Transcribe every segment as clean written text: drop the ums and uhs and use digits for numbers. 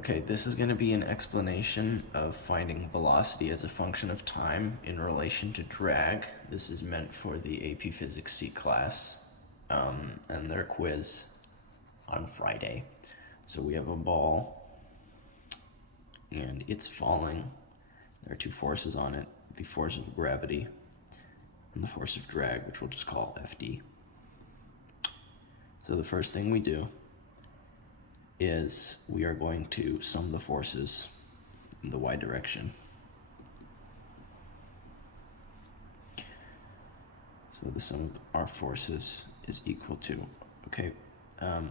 Okay, this is going to be an explanation of finding velocity as a function of time in relation to drag. This is meant for the AP Physics C class and their quiz on Friday. So we have a ball and it's falling. There are two forces on it, the force of gravity and the force of drag, which we'll just call FD. So the first thing we do is we are going to sum the forces in the y direction. So the sum of our forces is equal to, okay,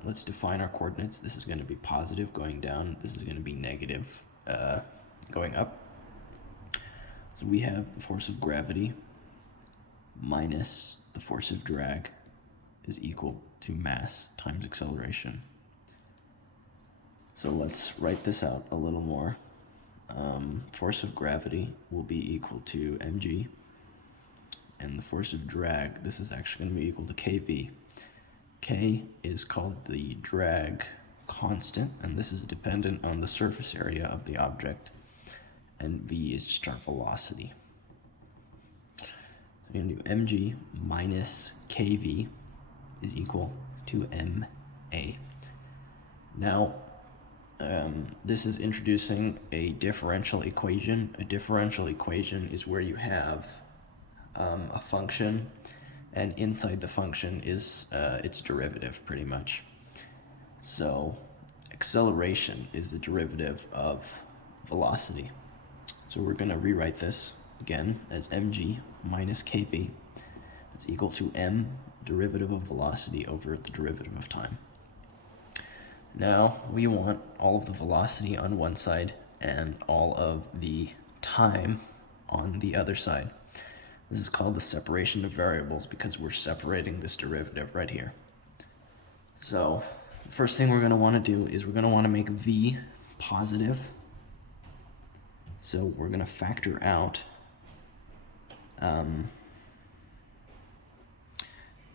let's define our coordinates. This is going to be positive going down. This is going to be negative going up. So we have the force of gravity minus the force of drag is equal to mass times acceleration. So let's write this out a little more. Force of gravity will be equal to mg, and the force of drag, this is actually going to be equal to kv. K is called the drag constant, and this is dependent on the surface area of the object, and v is just our velocity. So we're going to do mg minus kv is equal to ma. Now, this is introducing a differential equation. A differential equation is where you have a function, and inside the function is its derivative, pretty much. So acceleration is the derivative of velocity. So we're going to rewrite this again as mg minus kv. It's equal to m, derivative of velocity, over the derivative of time. Now we want all of the velocity on one side and all of the time on the other side. This is called the separation of variables because we're separating this derivative right here. So the first thing we're going to want to do is we're going to want to make v positive. So we're going to factor out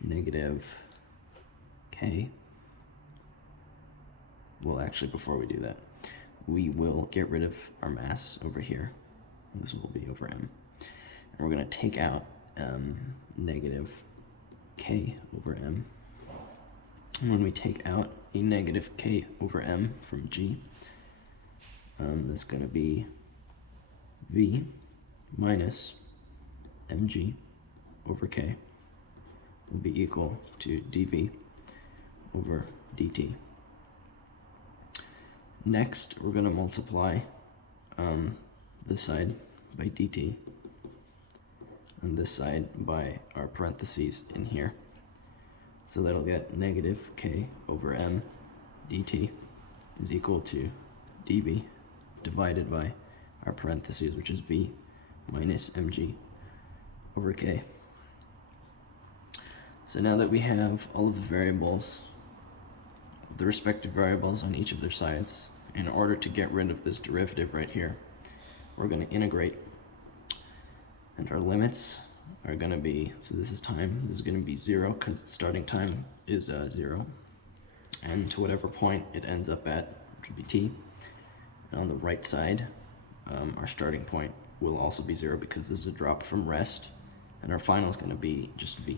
negative k. Well, actually, before we do that, we will get rid of our mass over here. This will be over m. And we're going to take out negative k over m. And when we take out a negative k over m from g, that's going to be v minus mg over k will be equal to dv over dt. Next, we're going to multiply this side by dt and this side by our parentheses in here. So that'll get negative k over m dt is equal to dv divided by our parentheses, which is v minus mg over k. So now that we have all of the variables, the respective variables on each of their sides, in order to get rid of this derivative right here, we're going to integrate, and our limits are going to be, so this is time, this is going to be 0 because the starting time is 0, and to whatever point it ends up at, which will be t. And on the right side, our starting point will also be 0 because this is a drop from rest, and our final is going to be just v.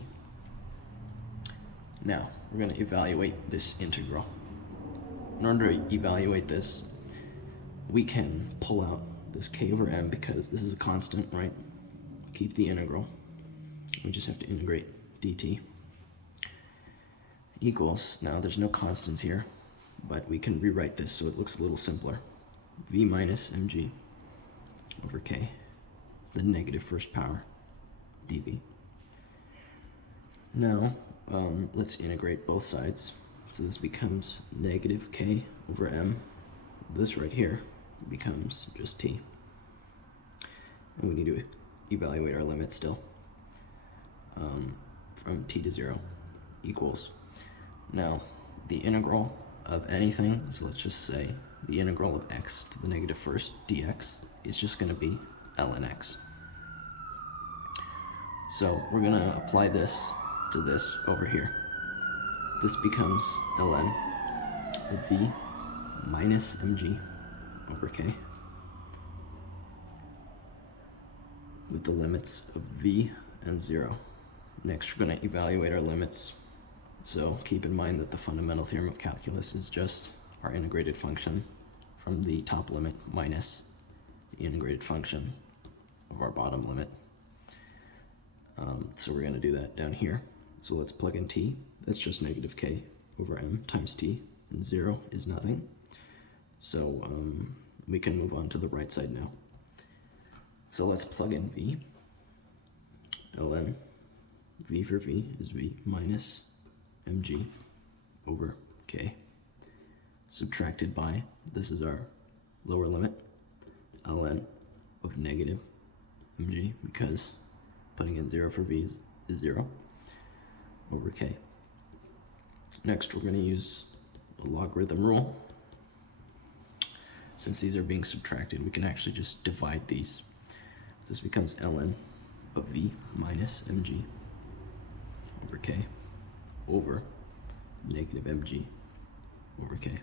Now, we're going to evaluate this integral. In order to evaluate this, we can pull out this k over m because this is a constant, right? Keep the integral. We just have to integrate dt equals, now there's no constants here, but we can rewrite this so it looks a little simpler. V minus mg over k, the negative first power, dv. Now, let's integrate both sides. So this becomes negative k over m. This right here becomes just t. And we need to evaluate our limit still. From t to 0 equals. Now, the integral of anything, so let's just say the integral of x to the negative first dx is just going to be ln x. So we're going to apply this to this over here. This becomes ln v minus mg over k, with the limits of v and 0. Next, we're going to evaluate our limits. So keep in mind that the fundamental theorem of calculus is just our integrated function from the top limit minus the integrated function of our bottom limit. So we're going to do that down here. So let's plug in t. That's just negative k over m times t, and 0 is nothing. So we can move on to the right side now. So let's plug in v. ln v for v is v minus mg over k, subtracted by, this is our lower limit, ln of negative mg, because putting in 0 for v is 0, over k. Next, we're going to use a logarithm rule. Since these are being subtracted, we can actually just divide these. This becomes ln of v minus mg over k over negative mg over k.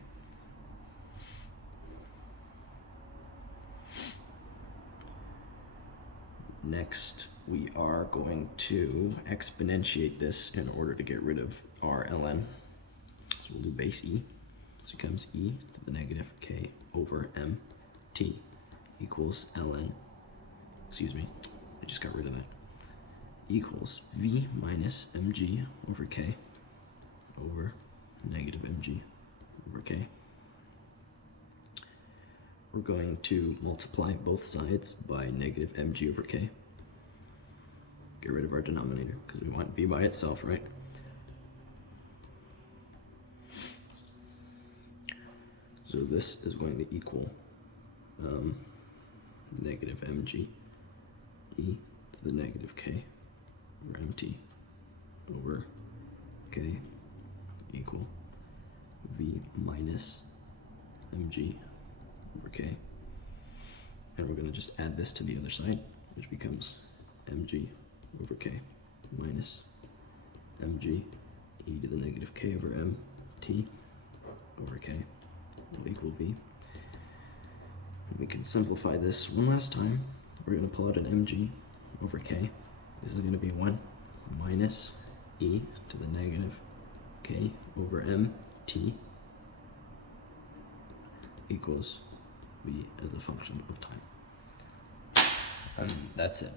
Next, we are going to exponentiate this in order to get rid of our ln. So we'll do base e. This becomes e to the negative k over mt equals ln, excuse me, I just got rid of that, equals v minus mg over k over negative mg over k. We're going to multiply both sides by negative mg over k. Get rid of our denominator because we want v by itself, right? So this is going to equal negative mg e to the negative k over mt over k equal v minus mg over k. And we're going to just add this to the other side, which becomes mg over k minus mg e to the negative k over mt over k will equal v. And we can simplify this one last time. We're going to pull out an mg over k. This is going to be 1 minus e to the negative k over mt equals v as a function of time. And that's it.